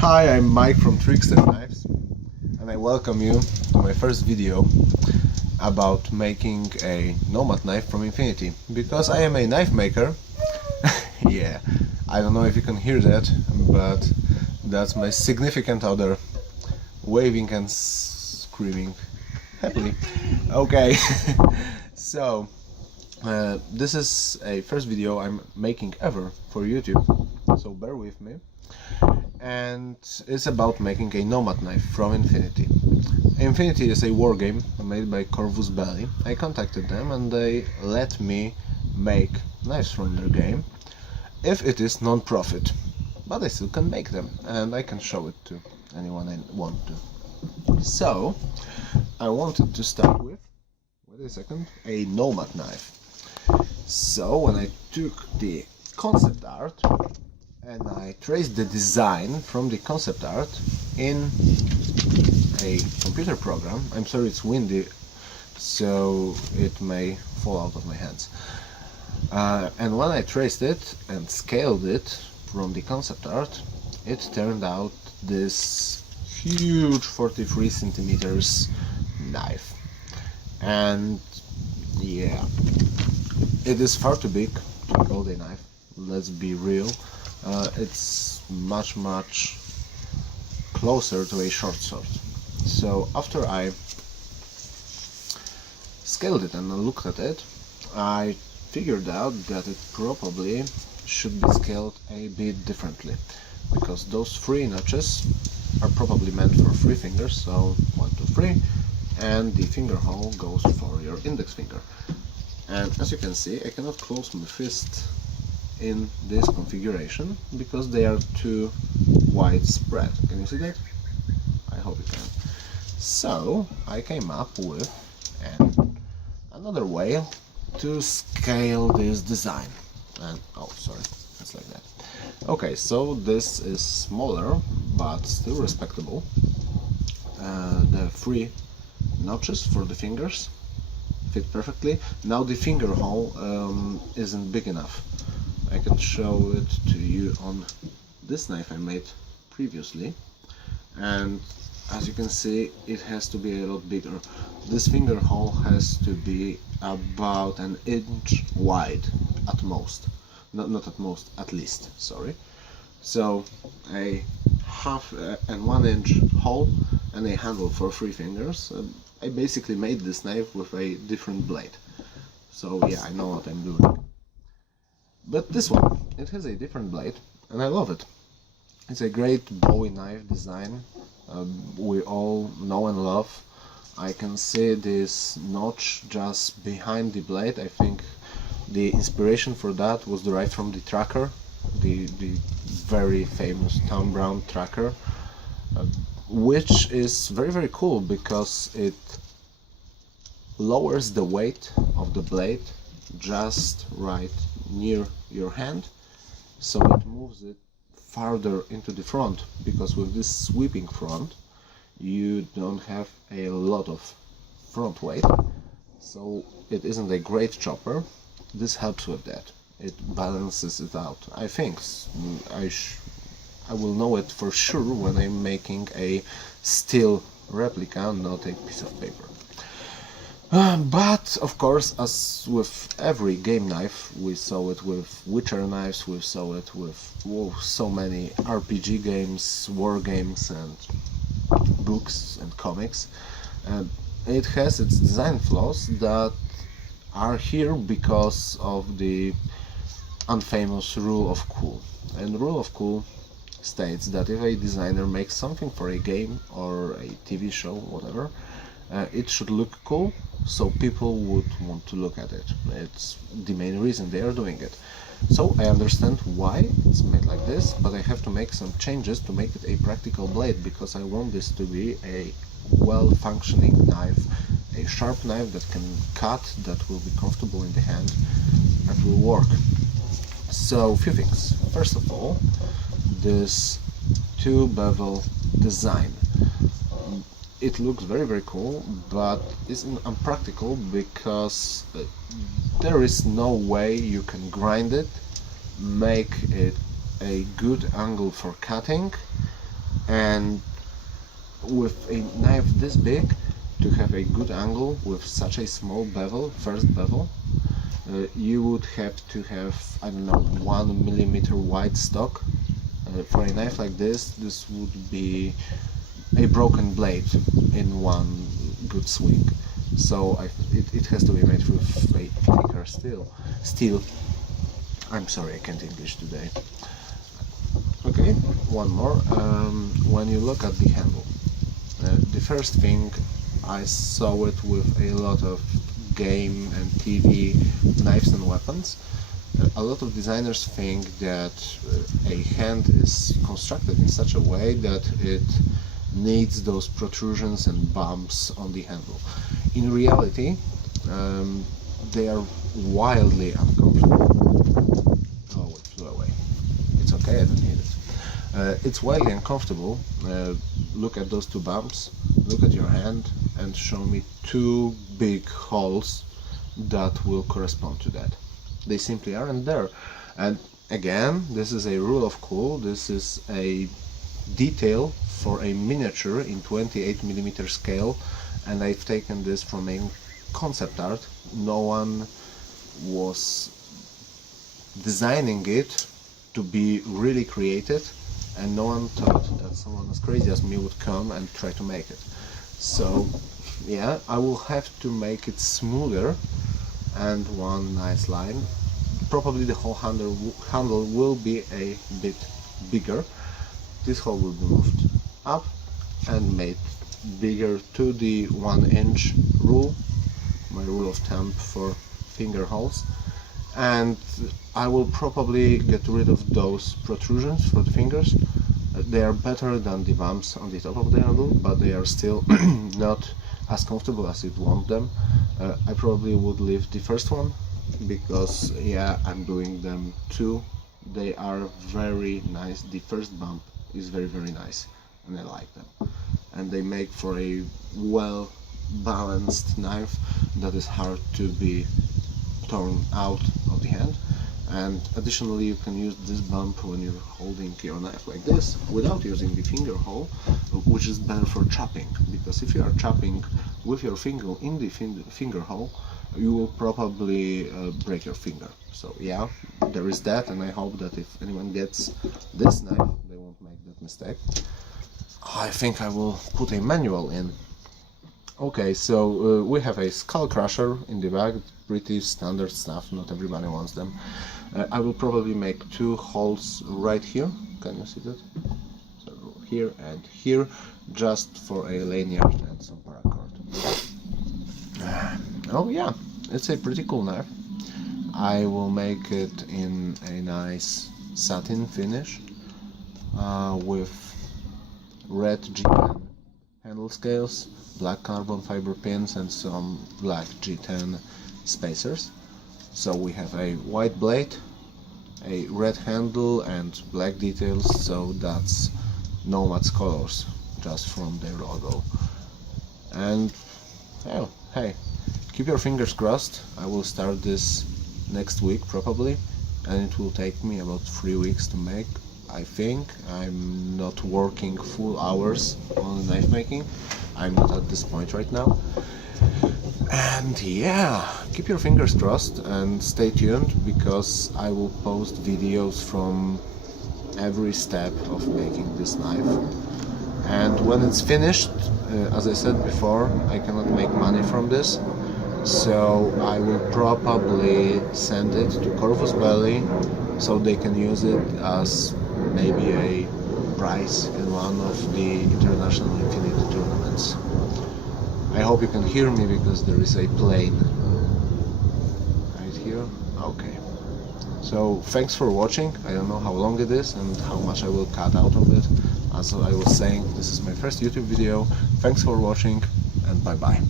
Hi, I'm Mike from Tricksterknives, and I welcome you to my first video about making a Nomad knife from infinity. Because I am a knife maker, yeah, I don't know if you can hear that, but that's my significant other waving and screaming happily. Okay, so this is a first video I'm making ever for YouTube, so bear with me. And it's about making a Nomad knife from Infinity. Infinity is a war game made by Corvus Belli. I contacted them and they let me make knives from their game if it is non-profit. But I still can make them and I can show it to anyone I want to. So I wanted to start with, wait a second, a Nomad knife. So when I took the concept art and I traced the design from the concept art in a computer program. I'm sorry it's windy, so it may fall out of my hands. And when I traced it and scaled it from the concept art, it turned out this huge 43 centimeters knife. And yeah, it is far too big to be called a knife, let's be real. It's much closer to a short sword. So after I scaled it and looked at it, I figured out that it probably should be scaled a bit differently, because those three notches are probably meant for three fingers, so 1, 2, 3, and the finger hole goes for your index finger. And as you can see, I cannot close my fist in this configuration because they are too widespread. Can you see that? I hope you can. So I came up with another way to scale this design. And oh, sorry, it's like that. Okay, so this is smaller but still respectable. The three notches for the fingers fit perfectly. Now the finger hole isn't big enough. I can show it to you on this knife I made previously, and as you can see it has to be a lot bigger. This finger hole has to be about an inch wide at most, not at most, at least, sorry. So a half and 1 inch hole and a handle for 3 fingers. I basically made this knife with a different blade, so yeah, I know what I'm doing. But this one, it has a different blade, and I love it. It's a great Bowie knife design, we all know and love. I can see this notch just behind the blade. I think the inspiration for that was derived from the tracker, the very famous Tom Brown tracker, which is very cool because it lowers the weight of the blade just right near your hand, so it moves it farther into the front, because with this sweeping front you don't have a lot of front weight, so it isn't a great chopper. This helps with that. It balances it out. I think I will know it for sure when I'm making a steel replica, not a piece of paper. But of course, as with every game knife, we saw it with Witcher knives, we saw it with so many RPG games, war games and books and comics. It has its design flaws that are here because of the unfamous rule of cool. And the rule of cool states that if a designer makes something for a game or a TV show, whatever, it should look cool, so people would want to look at it. It's the main reason they are doing it. So I understand why it's made like this, but I have to make some changes to make it a practical blade, because I want this to be a well-functioning knife, a sharp knife that can cut, that will be comfortable in the hand and will work. So, few things. First of all, this two bevel design. It looks very cool, but it's unpractical because there is no way you can grind it, make it a good angle for cutting, And with a knife this big, to have a good angle with such a small bevel, first bevel, you would have to have, I don't know, 1 millimeter wide stock. For a knife like this would be a broken blade in one good swing. So it has to be made with a thicker steel. I'm sorry, I can't English today. Okay, one more. When you look at the handle, the first thing, I saw it with a lot of game and TV knives and weapons. A lot of designers think that a hand is constructed in such a way that it needs those protrusions and bumps on the handle. In reality, they are wildly uncomfortable. Oh, it flew away. It's okay, I don't need it. It's wildly uncomfortable. Look at those two bumps, look at your hand, and show me two big holes that will correspond to that. They simply aren't there. And again, this is a rule of cool. This is a detail for a miniature in 28mm scale, and I've taken this from a concept art. No one was designing it to be really creative, and no one thought that someone as crazy as me would come and try to make it. So yeah, I will have to make it smoother and one nice line. Probably the whole handle will be a bit bigger. This hole will be moved up and made bigger to the 1 inch rule, my rule of thumb for finger holes. And I will probably get rid of those protrusions for the fingers. They are better than the bumps on the top of the handle, but they are still not as comfortable as you'd want them. I probably would leave the first one, because yeah, I'm doing them too. They are very nice. The first bump is very nice, and I like them. And they make for a well balanced knife that is hard to be torn out of the hand. And additionally, you can use this bump when you're holding your knife like this without using the finger hole, which is better for chopping, because if you are chopping with your finger in the finger hole, you will probably break your finger. So yeah, there is that, and I hope that if anyone gets this knife, they won't make that mistake. I think I will put a manual in. Okay, so we have a skull crusher in the bag. Pretty standard stuff, not everybody wants them. I will probably make 2 holes right here. Can you see that? So here and here, just for a lanyard and some paracord. Oh yeah, it's a pretty cool knife. I will make it in a nice satin finish with red G10 handle scales, black carbon fiber pins, and some black G10 spacers. So we have a white blade, a red handle, and black details, so that's Nomad's colors, just from their logo. And well, hey, keep your fingers crossed. I will start this next week probably, and it will take me about 3 weeks to make. I think I'm not working full hours on knife making. I'm not at this point right now. And yeah, keep your fingers crossed and stay tuned, because I will post videos from every step of making this knife. And when it's finished, as I said before, I cannot make money from this, so I will probably send it to Corvus Belli so they can use it as maybe a prize in one of the international infinity tournaments. I hope you can hear me, because there is a plane right here. Okay. So thanks for watching. I don't know how long it is and how much I will cut out of it. As I was saying, this is my first YouTube video. Thanks for watching, and bye bye.